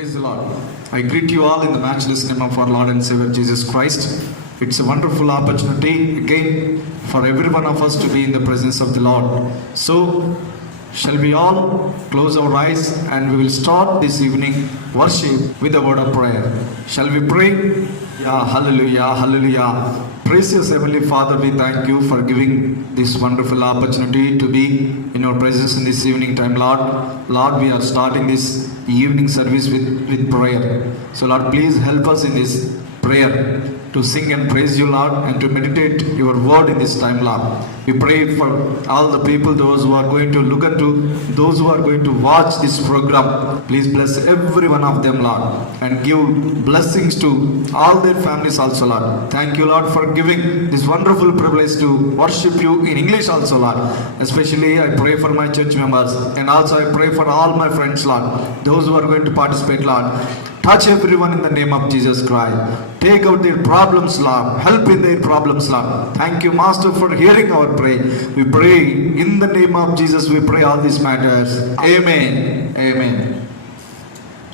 Praise the Lord. I greet you all in the matchless name of our Lord and Savior Jesus Christ. It's a wonderful opportunity again for every one of us to be in the presence of the Lord. So, shall we all close our eyes and we will start this evening worship with a word of prayer. Shall we pray? Yeah, hallelujah, hallelujah. Precious Heavenly Father, we thank you for giving this wonderful opportunity to be in your presence in this evening time, Lord. Lord, we are starting this evening service with prayer. So, Lord, please help us in this prayer to sing and praise you, Lord, and to meditate your word in this time, Lord. We pray for all the people, those who are going to look into, those who are going to watch this program. Please bless every one of them, Lord, and give blessings to all their families also, Lord. Thank you, Lord, for giving this wonderful privilege to worship you in English also, Lord. Especially I pray for my church members, and also I pray for all my friends, Lord, those who are going to participate, Lord. Touch everyone in the name of Jesus Christ. Take out their problems, Lord. Help in their problems, Lord. Thank you, Master, for hearing our prayer. We pray in the name of Jesus. We pray all these matters. Amen. Amen.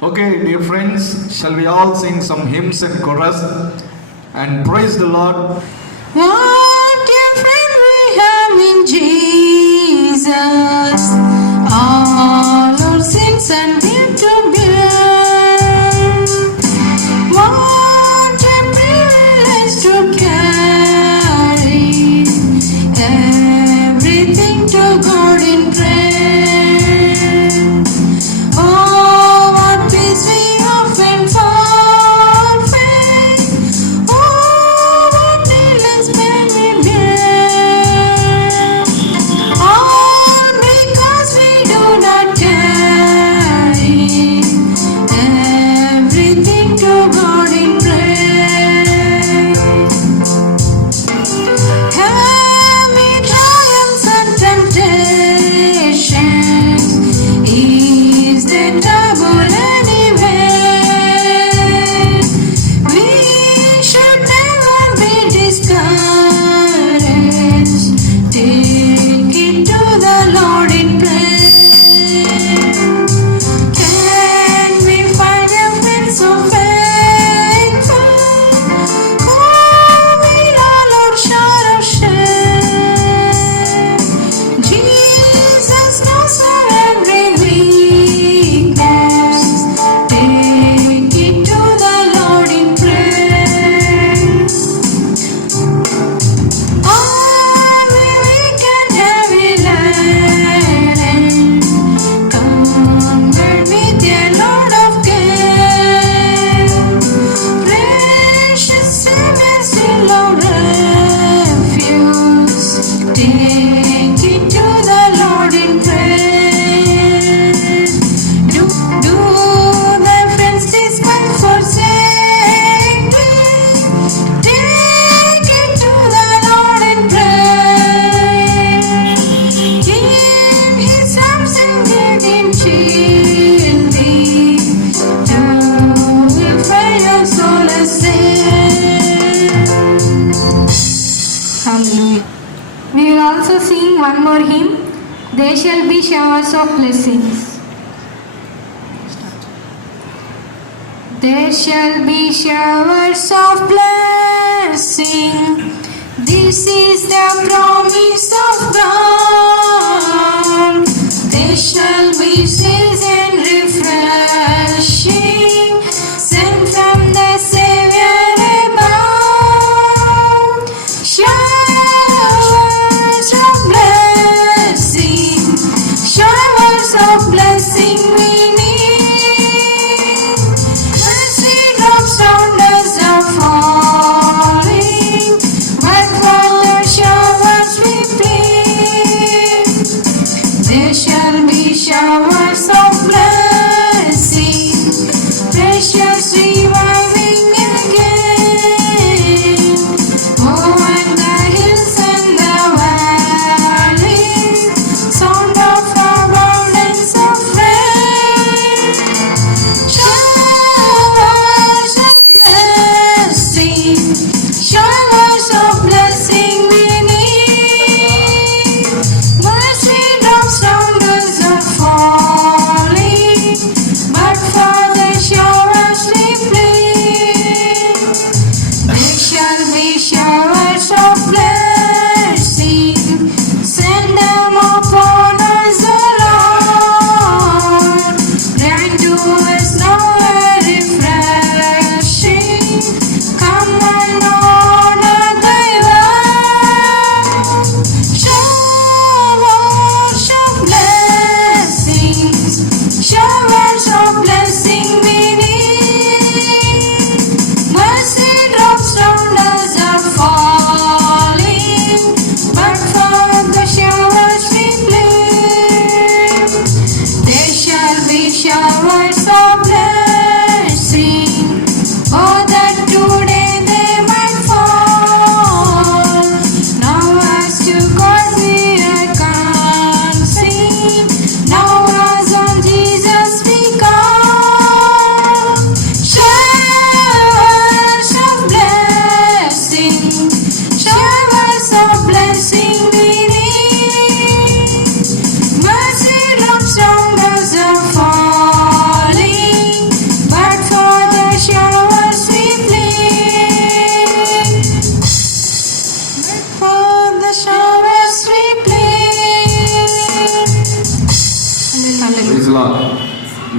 Okay, dear friends, shall we all sing some hymns and chorus and praise the Lord? What a friend we have in Jesus, all our sins and guilt to bear. What a privilege to carry everything to God in prayer. Oh, what peace we often forfeit. Oh, what needless pain we bear. All because we do not carry everything to God in prayer. Heavy trials and temptations, is the trouble anywhere? We should never be discouraged. Take it to the Lord in prayer. Can we find a friend so faithful, who will all our sorrow share? Jesus knows our every weakness. Take it to the Lord in prayer. All we weak and heavy laden, comfort with your load of care. Precious Savior, still our refuge. Take it to the Lord in prayer. Do thy friends despise forsake thee? Take it to the Lord in prayer. In his arms and give him shield thee. Thou will find your soul a safe. Hallelujah. We will also sing one more hymn. There shall be showers of blessings. There shall be showers of blessing. This is the promise of God. There shall be season refreshing, sent from the Savior above. Showers of blessing, showers of blessing we need. As drops round us are falling, but for the showers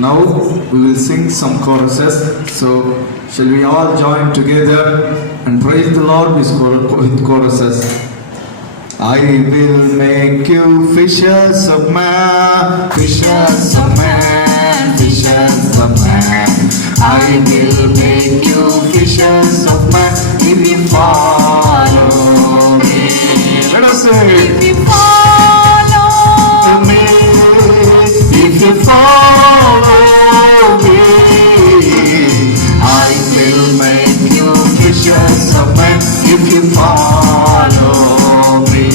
Now we will sing some choruses. So shall we all join together and praise the Lord with choruses? I will make you fishers of man, fishers of man, fishers of man. I will make you fishers of man if you follow me. Let us say, If you follow me, if you follow me, I will make you fishers of men if you follow me.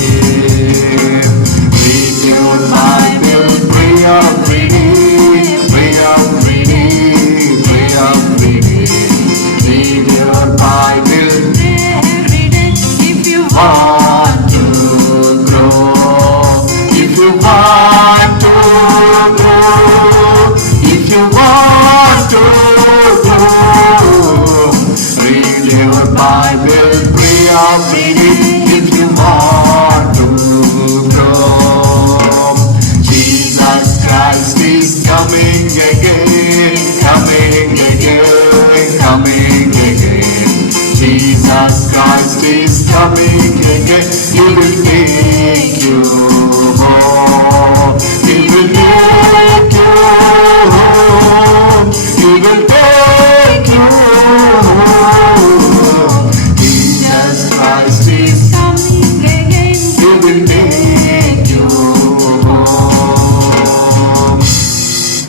Read your Bible, pray up reading, pray up reading, pray up reading. Read your Bible every day if you want to grow. If you want to grow, if you want to grow, read your Bible, pray or read it if you want to grow. Jesus Christ is coming again, coming again, coming again. Jesus Christ is coming again. He will take you home. He will take you home. He will take you home. Jesus Christ is coming again. He will take you home.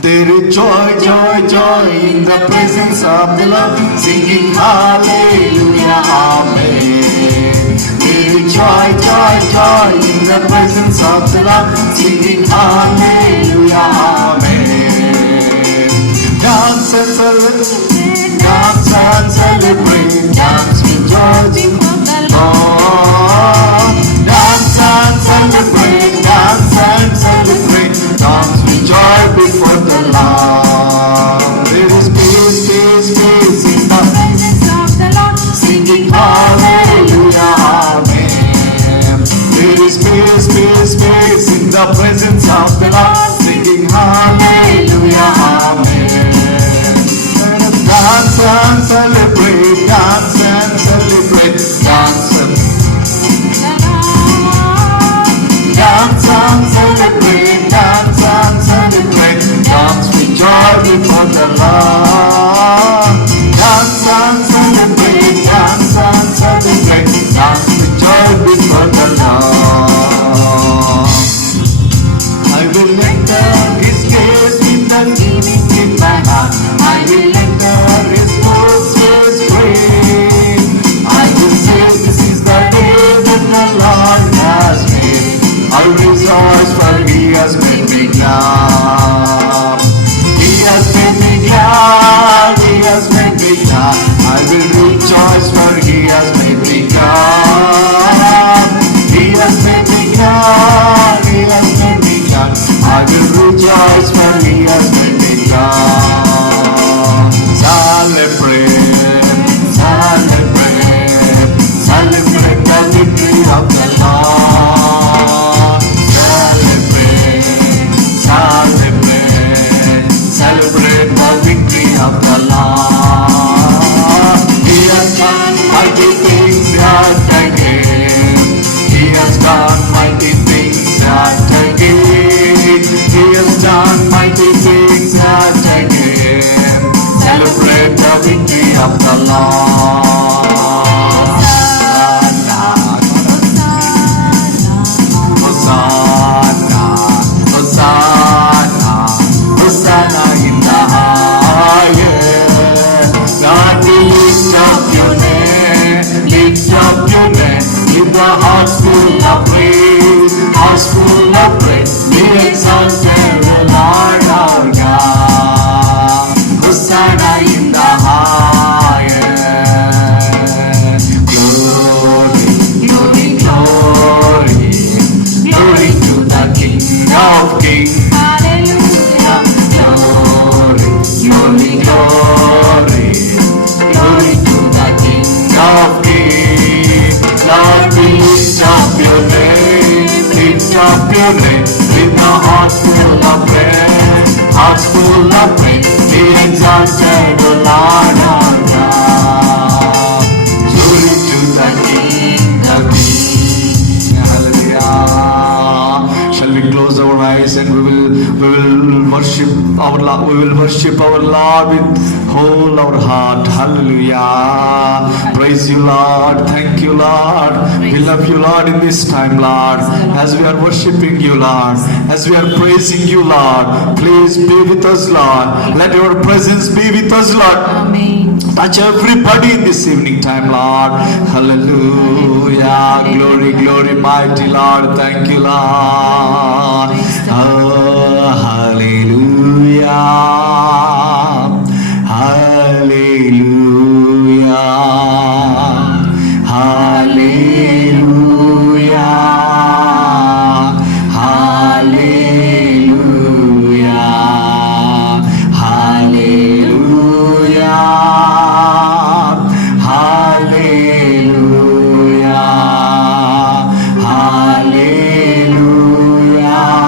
There is joy, joy, joy in the presence of the Lord, singing hallelujah, amen. There is joy, joy, joy in the presence of the Lord, singing hallelujah, amen. Dance and celebrate, dance and celebrate, dance with joy Before the Lord. Dance and celebrate, dance and celebrate, dance with joy before the Lord. There is peace, peace, peace in the presence of the Lord, singing hallelujah, amen. There is peace, peace, peace in the presence of the Lord, singing hallelujah, amen. Let us dance and celebrate, dance and celebrate, dance and dance and celebrate, dance and celebrate, dance with joy before the Lord. Dance and celebrate, dance and celebrate, dance with joy before the Lord. I will enter His gates with thanksgiving in my heart. I will enter His courts with praise. I will say, this is the day that the Lord has made. I will rejoice, for He has made me glad. He has made me glad. He has made me glad. I will rejoice, for He has made me glad. He has made me glad. He has made me glad. I will rejoice, for He has made me glad. Celebrate, celebrate, celebrate the victory of the Lord. Celebrate, celebrate, celebrate the victory of the Lord. He has done mighty things yet again. He has done mighty things yet again. He has done mighty things yet again. Celebrate the victory of the Lord. Hosanna, Hosanna, Hosanna in the highest. God, we lift up your name, lift up your name, with the heart full of praise, heart full of praise. Be exalted, O Lord our God. Hosanna in the highest. Glory, glory, glory, glory to the King of Kings. hallelujah, Glory, glory, glory, glory to the King of Kings. Lord, we lift up your name, lift up your name, with a heart full of praise, hearts full of faith, be exalted, O Lord our God. Glory to the King of Kings. Hallelujah. Shall we close our eyes and we will worship our Lord. We will worship our Lord with whole our heart. Hallelujah. Praise you, Lord. Thank you, Lord. We love you, Lord, in this time, Lord. As we are worshiping you, Lord, as we are praising you, Lord, please be with us, Lord. Let your presence be with us, Lord. Amen. Touch everybody in this evening time, Lord. Hallelujah. Glory, glory, mighty Lord. Thank you, Lord. Oh, hallelujah. Hallelujah. Hallelujah. Hallelujah. Hallelujah. Hallelujah. Hallelujah.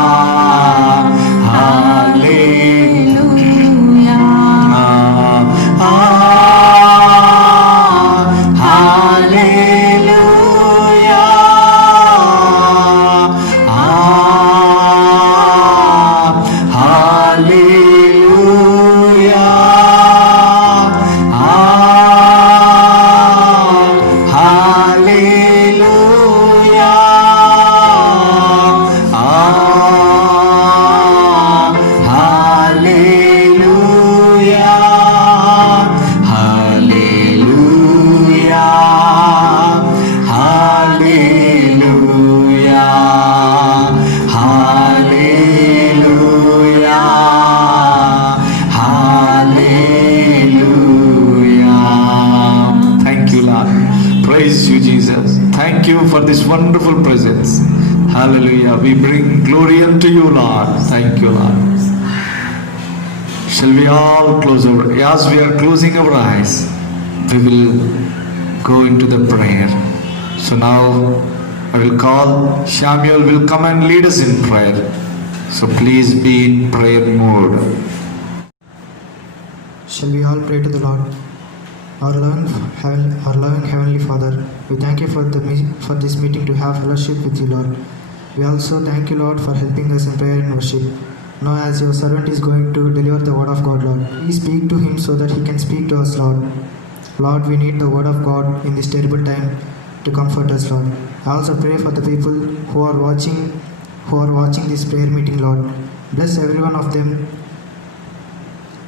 Hallelujah. Praise you, Jesus. Thank you for this wonderful presence. Hallelujah. We bring glory unto you, Lord. Thank you, Lord. Shall we all close our, as we are closing our eyes, we will go into the prayer. So now I will call Samuel will come and lead us in prayer. So please be in prayer mode. Shall we all pray to the Lord? Our loving Heavenly Father, we thank you for this meeting to have fellowship with you, Lord. We also thank you, Lord, for helping us in prayer and worship. Now as your servant is going to deliver the word of God, Lord, please speak to him so that he can speak to us, Lord. Lord, we need the word of God in this terrible time to comfort us, Lord. I also pray for the people who are watching this prayer meeting, Lord. Bless every one of them.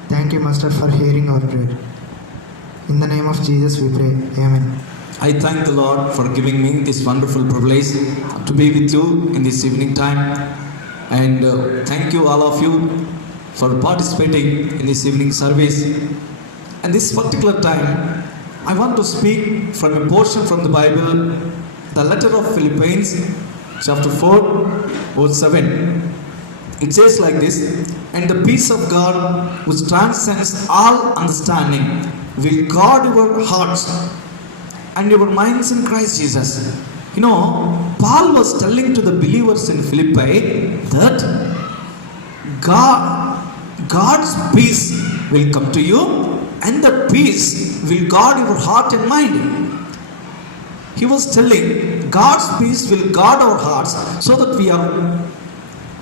Thank you, Master, for hearing our prayer. In the name of Jesus we pray. Amen. I thank the Lord for giving me this wonderful privilege to be with you in this evening time. And thank you all of you for participating in this evening service. And this particular time, I want to speak from a portion from the Bible, the letter of Philippians, chapter 4, verse 7. It says like this, "And the peace of God, which transcends all understanding, will guard your hearts and your minds in Christ Jesus." You know, Paul was telling to the believers in Philippi that God's peace will come to you, and that peace will guard your heart and mind. He was telling God's peace will guard our hearts so that we are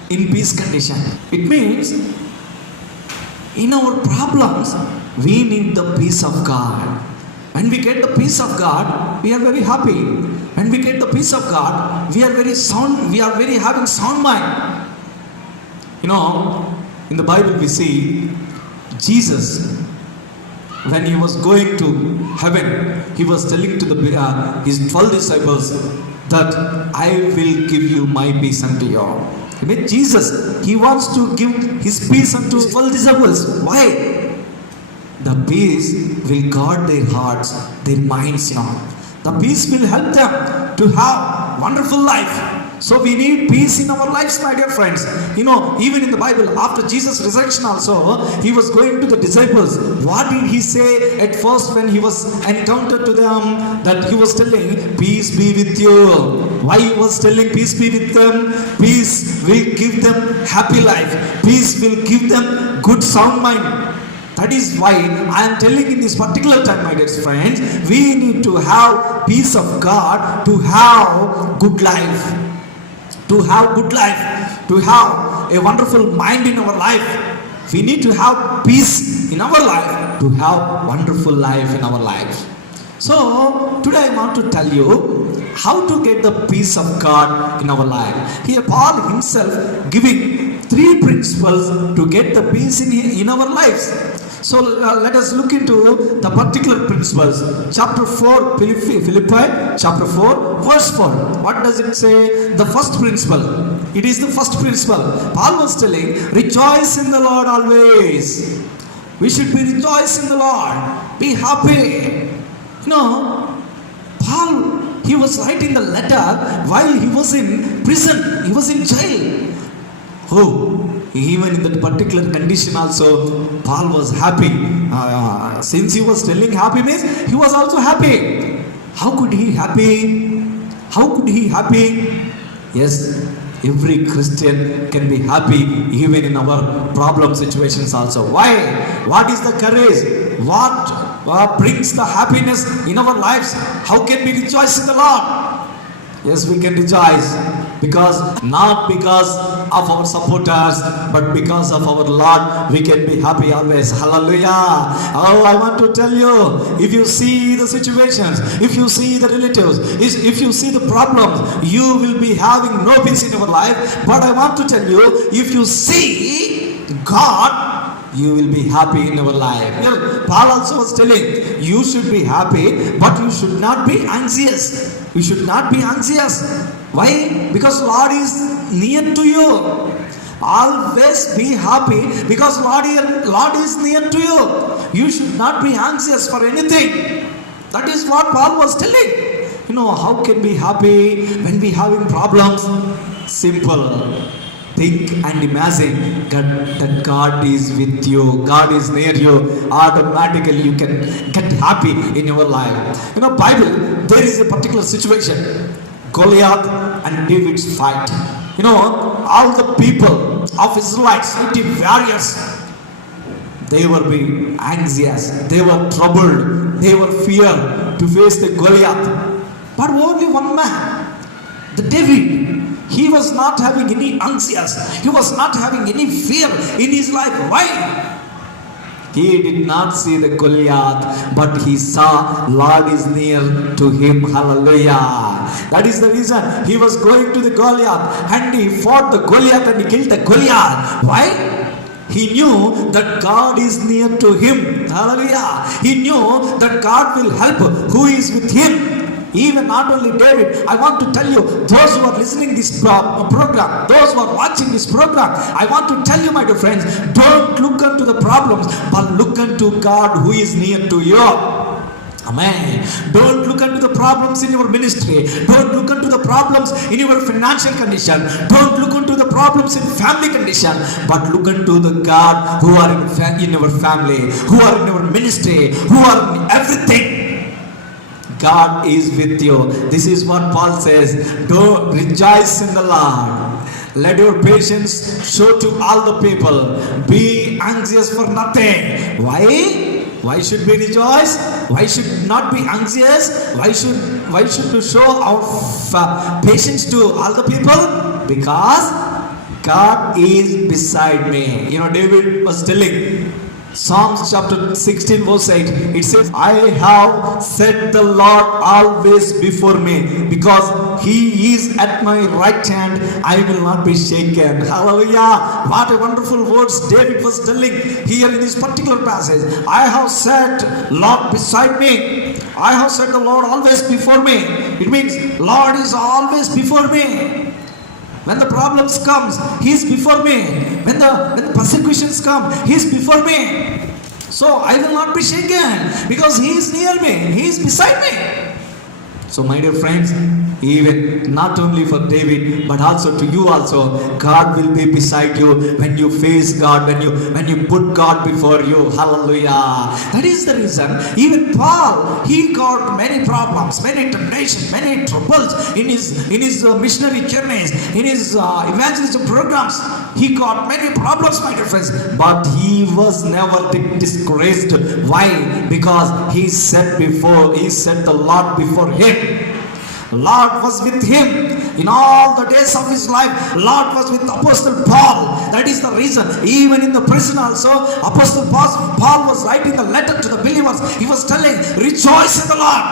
in peace condition. It means in our problems we need the peace of God. When we get the peace of God, we are very happy. When we get the peace of God, we are very having sound mind. You know, in the Bible we see Jesus, when he was going to heaven, he was telling to his 12 disciples that I will give you my peace unto you. I mean, Jesus, he wants to give his peace unto his 12 disciples. Why? The peace will guard their hearts, their minds, you know. The peace will help them to have wonderful life. So we need peace in our lives, my dear friends. Even in the Bible, after Jesus' resurrection also, he was going to the disciples. What did he say at first when he was encountered to them? That he was telling, peace be with you. Why he was telling peace be with them? Peace will give them happy life. Peace will give them good sound mind. That is why I am telling in this particular time, my dear friends, we need to have peace of God to have good life. To have good life. To have a wonderful mind in our life. We need to have peace in our life to have wonderful life in our life. So today I want to tell you how to get the peace of God in our life. Here Paul himself giving 3 principles to get the peace in our lives. So let us look into the particular principles. Chapter 4, Philippi, chapter 4, verse 4. What does it say? The first principle. It is the first principle. Paul was telling, rejoice in the Lord always. We should be rejoice in the Lord. Be happy. Paul, he was writing the letter while he was in prison. He was in jail. Even in that particular condition also, Paul was happy. Since he was telling happy means, he was also happy. How could he happy? How could he happy? Yes, every Christian can be happy even in our problem situations also. Why? What is the courage? What brings the happiness in our lives? How can we rejoice in the Lord? Yes, we can rejoice not because of our supporters, but because of our Lord, we can be happy always. Hallelujah. I want to tell you, if you see the situations, if you see the relatives, if you see the problems, you will be having no peace in your life. But I want to tell you, if you see God, you will be happy in your life. Paul also was telling, you should be happy, but you should not be anxious. You should not be anxious. Why? Because Lord is near to you. Always be happy because Lord is near to you. You should not be anxious for anything. That is what Paul was telling. How can we be happy when we having problems? Simple. Think and imagine that God is with you. God is near you. Automatically you can get happy in your life. Bible, there is a particular situation. Goliath and David's fight. All the people of Israelites, 80 warriors, they were being anxious. They were troubled. They were feared to face the Goliath. But only one man, the David, he was not having any anxious. He was not having any fear in his life. Why? He did not see the Goliath, but he saw Lord is near to him. Hallelujah. That is the reason he was going to the Goliath and he fought the Goliath and he killed the Goliath. Why? He knew that God is near to him. Hallelujah. He knew that God will help who is with him. Even not only David, I want to tell you, those who are listening this program, those who are watching this program, I want to tell you, my dear friends, don't look into the problems, but look into God who is near to you. Amen. Don't look into the problems in your ministry. Don't look into the problems in your financial condition. Don't look into the problems in family condition. But look into the God who are in your family, who are in your ministry, who are in everything. God is with you. This is what Paul says. Don't rejoice in the Lord. Let your patience show to all the people. Be anxious for nothing. Why? Why should we rejoice? Why should not be anxious? Why should we show our patience to all the people? Because God is beside me. David was telling, Psalms chapter 16 verse 8, it says, I have set the Lord always before me, because he is at my right hand, I will not be shaken. Hallelujah. What a wonderful words David was telling here in this particular passage. I have set Lord beside me. I have set the Lord always before me. It means Lord is always before me. When the problems comes, he is before me. When the persecutions come, he is before me. So I will not be shaken because he is near me. He is beside me. So my dear friends, even not only for David but also to you also, God will be beside you when you face God, when you put God before you. Hallelujah. That is the reason even Paul, he got many problems, many temptations, many troubles in his missionary journeys, in his evangelism programs. He got many problems, my dear friends, but he was never discouraged. Why? Because he set the Lord before him. Lord was with him in all the days of his life. Lord was with Apostle Paul. That is the reason. Even in the prison also, Apostle Paul was writing the letter to the believers. He was telling, rejoice in the Lord.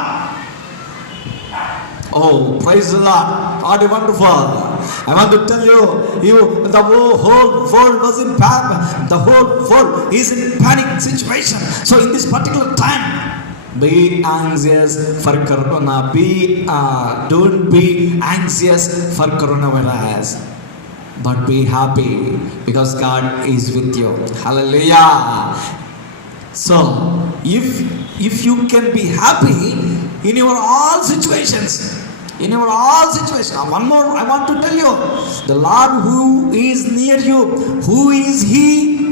Oh, praise the Lord. God is wonderful. I want to tell you, the whole world was in panic. The whole world is in panic situation. So in this particular time, be anxious for corona. Don't be anxious for coronavirus, but be happy because God is with you. Hallelujah. So if you can be happy in your all situations, one more I want to tell you, the Lord who is near you, who is He?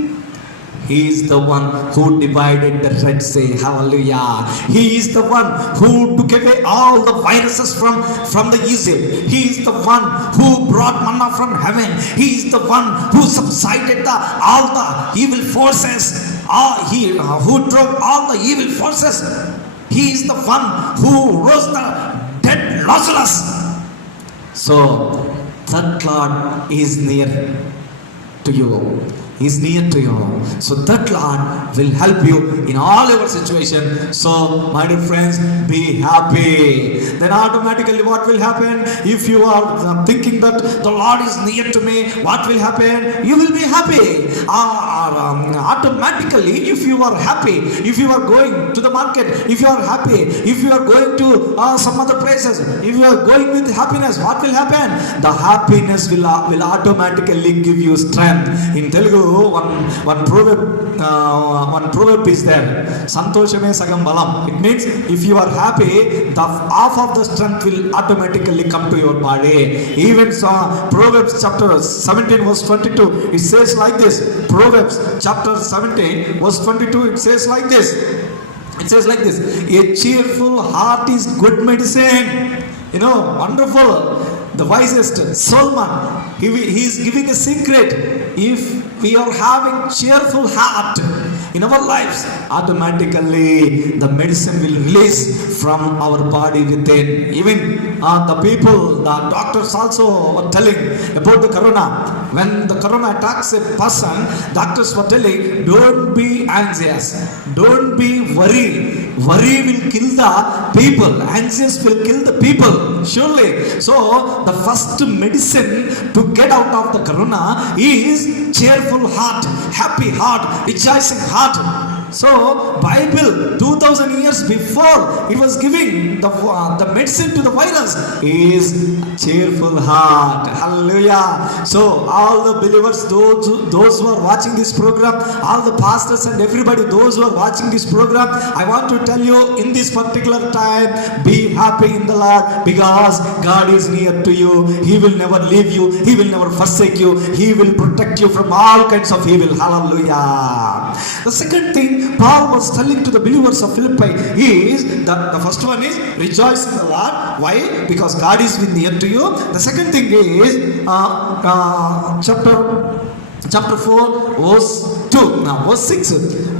He is the one who divided the Red Sea. Hallelujah. He is the one who took away all the viruses from the Egypt. He is the one who brought manna from heaven. He is the one who subsided all the evil forces. Who drove all the evil forces. He is the one who rose the dead Lazarus. So that Lord is near to you. Is near to you. So that Lord will help you in all your situation. So my dear friends, be happy. Then automatically what will happen? If you are thinking that the Lord is near to me, what will happen? You will be happy. Automatically, if you are happy, if you are going to the market, if you are happy, if you are going to some other places, if you are going with happiness, what will happen? The happiness will automatically give you strength. In Telugu, one proverb is there. Santoshame sagam balam. It means if you are happy, the half of the strength will automatically come to your body. Even Proverbs chapter 17 verse 22, it says like this. Proverbs chapter 17 verse 22, it says like this. It says like this. A cheerful heart is good medicine. Wonderful. The wisest Solomon, he is giving a secret. If we are having cheerful heart in our lives, automatically the medicine will release from our body within. Even the doctors also were telling about the corona. When the corona attacks a person, doctors were telling, don't be anxious, don't be worried. Worry will kill the people. Anxious will kill the people. Surely. So the first medicine to get out of the corona is cheerful heart, happy heart, rejoicing heart. So Bible 2000 years before it was giving the medicine to the virus is cheerful heart. Hallelujah. So all the believers, those who are watching this program, all the pastors and everybody, those who are watching this program, I want to tell you in this particular time, be happy in the Lord because God is near to you. He will never leave you. He will never forsake you. He will protect you from all kinds of evil. Hallelujah. The second thing Paul was telling to the believers of Philippi is that the first one is rejoice in the Lord. Why? Because God is near to you. The second thing is chapter 4 verse 2. Now verse 6.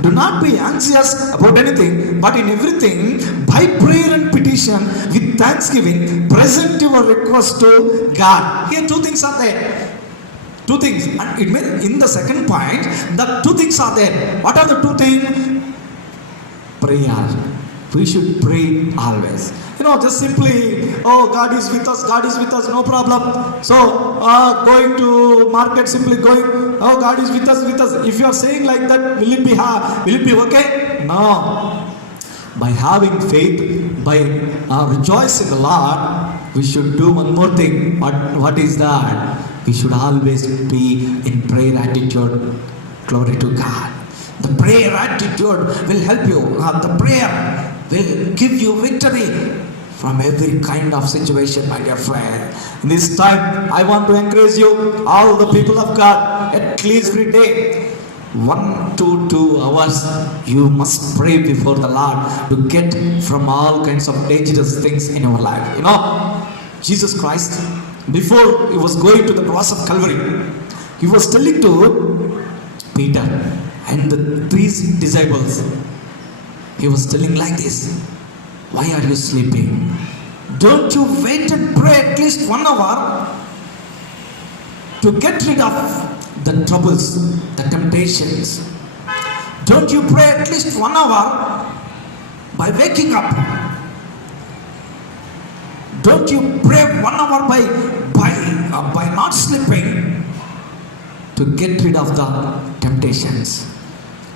Do not be anxious about anything, but in everything by prayer and petition with thanksgiving present your request to God. Here two things are there. Two things. And it means in the second point, the two things are there. What are the two things? Prayer. We should pray always. Just simply, God is with us, no problem. So, going to market, simply going, God is with us. If you are saying like that, will it be okay? No. By having faith, by rejoicing the Lord, we should do one more thing. What is that? We should always be in prayer attitude. Glory to God. The prayer attitude will help you. The prayer will give you victory from every kind of situation, my dear friend. In this time, I want to encourage you, all the people of God, at least every day, 1 to 2 hours, you must pray before the Lord to get from all kinds of dangerous things in your life. You know, Jesus Christ, before he was going to the cross of Calvary, he was telling to Peter and the 3 disciples, he was telling like this, why are you sleeping? Don't you wait and pray at least 1 hour to get rid of the troubles, the temptations. Don't you pray at least 1 hour by waking up? Don't you pray 1 hour by not sleeping to get rid of the temptations?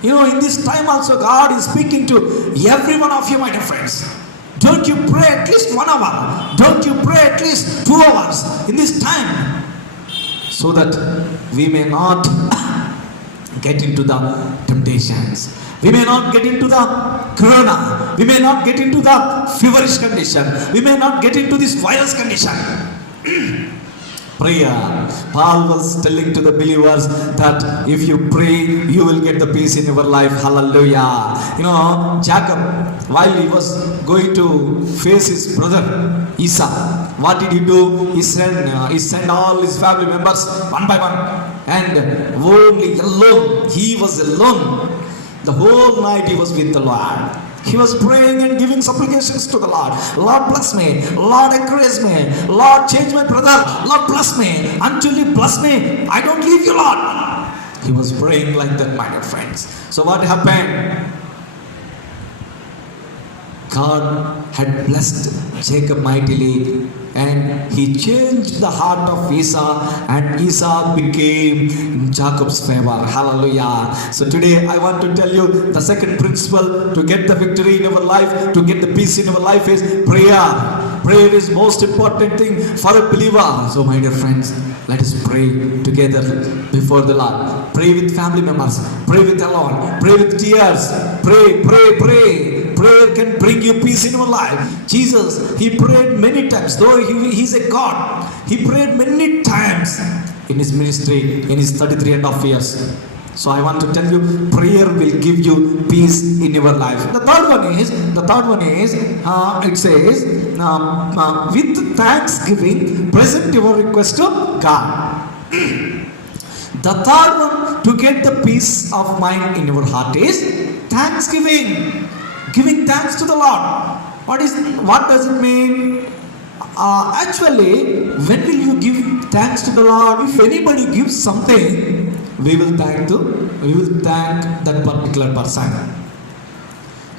You know, in this time also God is speaking to every one of you, my dear friends. Don't you pray at least 1 hour? Don't you pray at least 2 hours in this time, so that we may not get into the temptations. We may not get into the corona. We may not get into the feverish condition. We may not get into this virus condition. Prayer. Paul was telling to the believers that if you pray, you will get the peace in your life. Hallelujah. You know, Jacob, while he was going to face his brother Esau, what did he do? He sent all his family members one by one, and only alone, he was alone. The whole night he was with the Lord. He was praying and giving supplications to the Lord. Lord, bless me. Lord, encourage me. Lord, change my brother. Lord, bless me. Until you bless me, I don't leave you, Lord. He was praying like that, my dear friends. So what happened? God had blessed Jacob mightily, and he changed the heart of Esau, and Esau became Jacob's favor. Hallelujah. So today I want to tell you the second principle to get the victory in our life, to get the peace in our life, is prayer. Prayer is most important thing for a believer. So my dear friends, let us pray together before the Lord. Pray with family members. Pray with alone. Pray with tears. Pray, pray, pray. Prayer can bring you peace in your life. Jesus, he prayed many times. Though he's a God, he prayed many times in his ministry, in his 33.5 years. So I want to tell you, prayer will give you peace in your life. The third one is, it says, with thanksgiving, present your request to God. The third one to get the peace of mind in your heart is thanksgiving. Giving thanks to the Lord. What does it mean? Actually, when will you give thanks to the Lord? If anybody gives something, we will thank that particular person.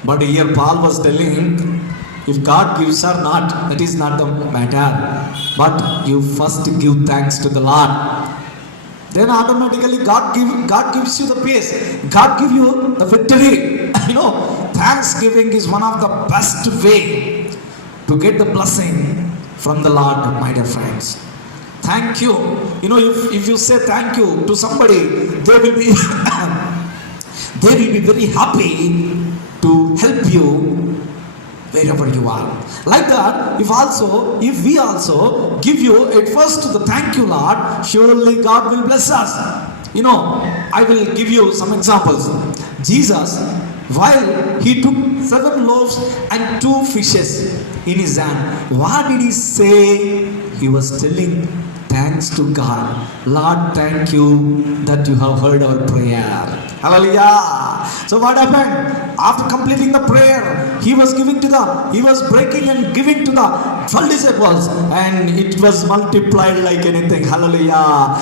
But here Paul was telling, if God gives or not, that is not the matter. But you first give thanks to the Lord. Then automatically God gives you the peace. God gives you the victory. You know, thanksgiving is one of the best way to get the blessing from the Lord, my dear friends. Thank you. You know, if you say thank you to somebody, they will be very happy to help you wherever you are. Like that, if we also give you at first the thank you, Lord, surely God will bless us. You know, I will give you some examples. Jesus, while he took 7 loaves and 2 fishes in his hand, what did he say? He was telling thanks to God. Lord, thank you that you have heard our prayer. Hallelujah. So what happened? After completing the prayer, he was breaking and giving to the 12 disciples, and it was multiplied like anything. Hallelujah.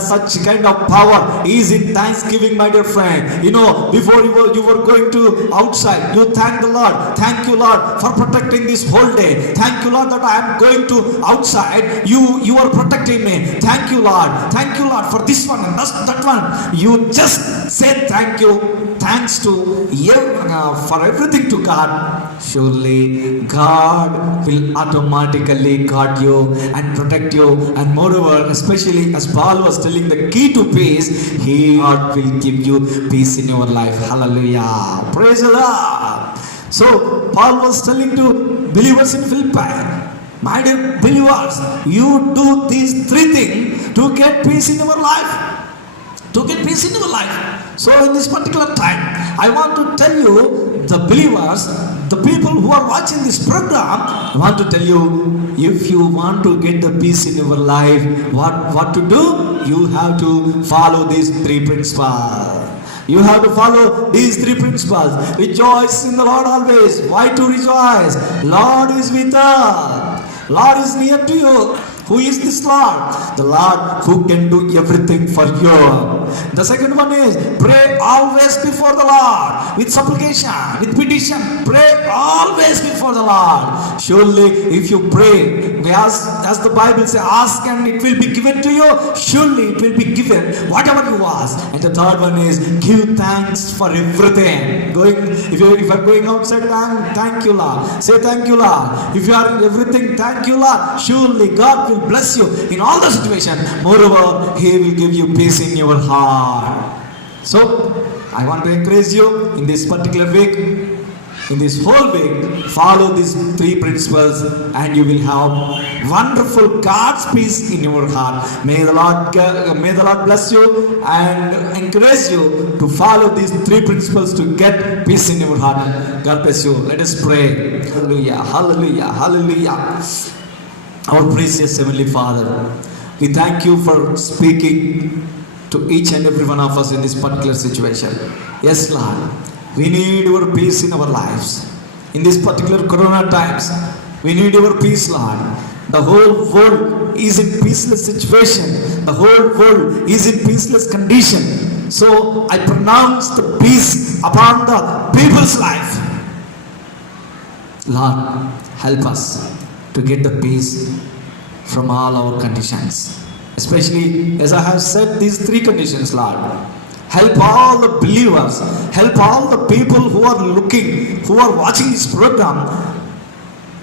Such kind of power is in thanksgiving, my dear friend. You know, before you were going to outside, you thank the Lord. Thank you, Lord, for protecting this whole day. Thank you, Lord, that I am going to outside. You are protecting me. Thank you, Lord. Thank you, Lord, for this one and that one. You just say thank you. Thanks to for everything to God. Surely God will automatically guard you and protect you. And moreover, especially as Paul was telling the key to peace, God will give you peace in your life. Hallelujah. Praise the Lord. So Paul was telling to believers in Philippi, my dear believers, you do these three things to get peace in your life. To get peace in your life. So in this particular time, I want to tell you, the believers, the people who are watching this program, I want to tell you, if you want to get the peace in your life, what to do? You have to follow these three principles. You have to follow these three principles. Rejoice in the Lord always. Why to rejoice? Lord is with us. Lord is near to you. Who is this Lord? The Lord who can do everything for you. The second one is pray always before the Lord with supplication, with petition. Pray always before the Lord. Surely if you pray, as the Bible says, ask and it will be given to you. Surely it will be given whatever you ask. And the third one is give thanks for everything. If you are going outside, thank you Lord. Say thank you Lord. If you are in everything, thank you Lord. Surely God will bless you in all the situation. Moreover, He will give you peace in your heart. So I want to encourage you in this particular week, in this whole week, follow these three principles and you will have wonderful God's peace in your heart. May the Lord bless you and encourage you to follow these three principles to get peace in your heart. God bless you. Let us pray. Hallelujah, hallelujah, hallelujah. Our precious Heavenly Father, we thank you for speaking to each and every one of us in this particular situation. Yes, Lord, we need your peace in our lives. In this particular corona times, we need your peace, Lord. The whole world is in peaceless situation. The whole world is in peaceless condition. So I pronounce the peace upon the people's life. Lord, help us to get the peace from all our conditions. Especially as I have said these three conditions, Lord. Help all the believers, help all the people who are looking, who are watching this program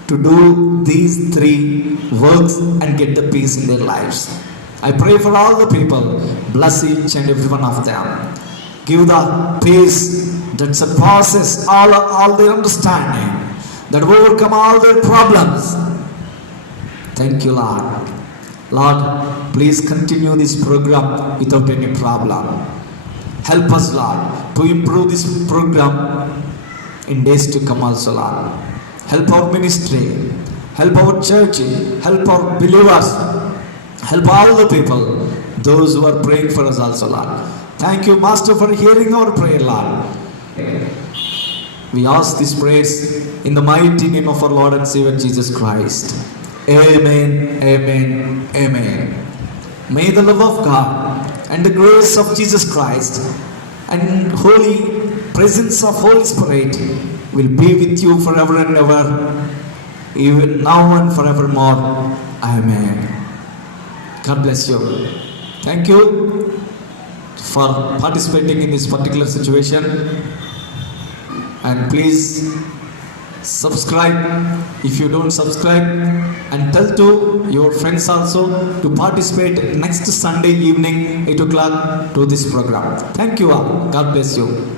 to do these three works and get the peace in their lives. I pray for all the people, bless each and every one of them. Give the peace that surpasses all their understanding, that overcome all their problems. Thank you, Lord. Lord, please continue this program without any problem. Help us, Lord, to improve this program in days to come also, Lord. Help our ministry, help our church, help our believers, help all the people, those who are praying for us also, Lord. Thank you, Master, for hearing our prayer, Lord. We ask these prayers in the mighty name of our Lord and Savior Jesus Christ. Amen, amen, amen. May the love of God and the grace of Jesus Christ and holy presence of Holy Spirit will be with you forever and ever, even now and forevermore. Amen. God bless you. Thank you for participating in this particular situation, and please subscribe if you don't subscribe, and tell to your friends also to participate next Sunday evening 8 o'clock to this program. Thank you all. God bless you.